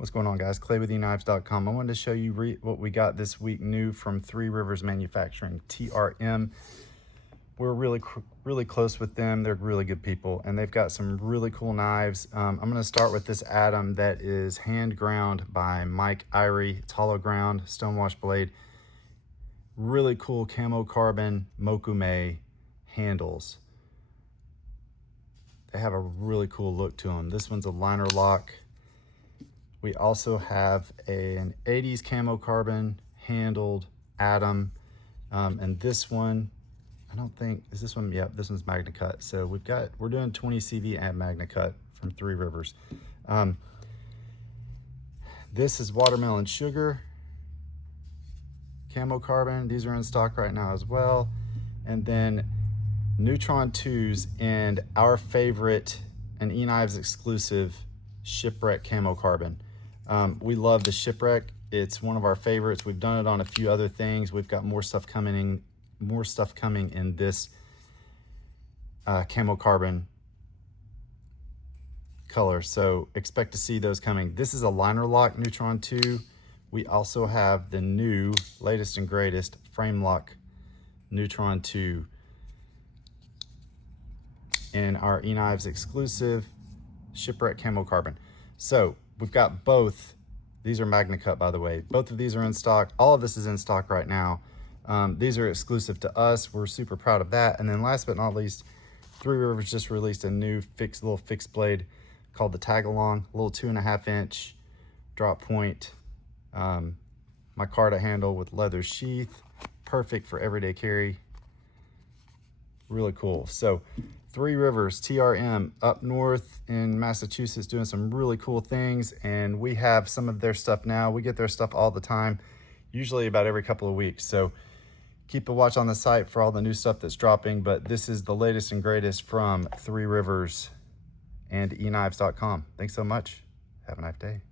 What's going on, guys? Clay with EKnives.com. I wanted to show you what we got this week new from Three Rivers Manufacturing, TRM. We're really close with them. They're really good people, and they've got some really cool knives. I'm going to start with this Atom that is hand ground by Mike Irie. It's hollow ground, stonewash blade. Really cool CamoCarbon Mokume handles. They have a really cool look to them. This one's a liner lock. We also have an 80s CamoCarbon handled Atom, and this one, I don't think, is this one? Yep, this one's Magna Cut. So we're doing 20 CV and Magna Cut from Three Rivers. This is Watermelon Sugar CamoCarbon. These are in stock right now as well. And then Neutron 2s and our favorite, an EKnives exclusive Shipwrech CamoCarbon. We love the Shipwrech. It's one of our favorites. We've done it on a few other things. We've got more stuff coming in this CamoCarbon color. So expect to see those coming. This is a liner lock Neutron 2. We also have the new, latest and greatest Framelock Neutron 2 in our EKnives exclusive Shipwrech CamoCarbon. So we've got both. These are Magna Cut, by the way. Both of these are in stock. All of this is in stock right now. These are exclusive to us. We're super proud of that. And then last but not least, Three Rivers just released a new little fixed blade called the Tag Along, a little 2.5 inch drop point micarta handle with leather sheath. Perfect for everyday carry. Really cool. So Three Rivers, TRM, up north in Massachusetts, doing some really cool things, and we have some of their stuff now. We get their stuff all the time, usually about every couple of weeks. So keep a watch on the site for all the new stuff that's dropping, but this is the latest and greatest from Three Rivers and EKnives.com. Thanks so much. Have a nice day.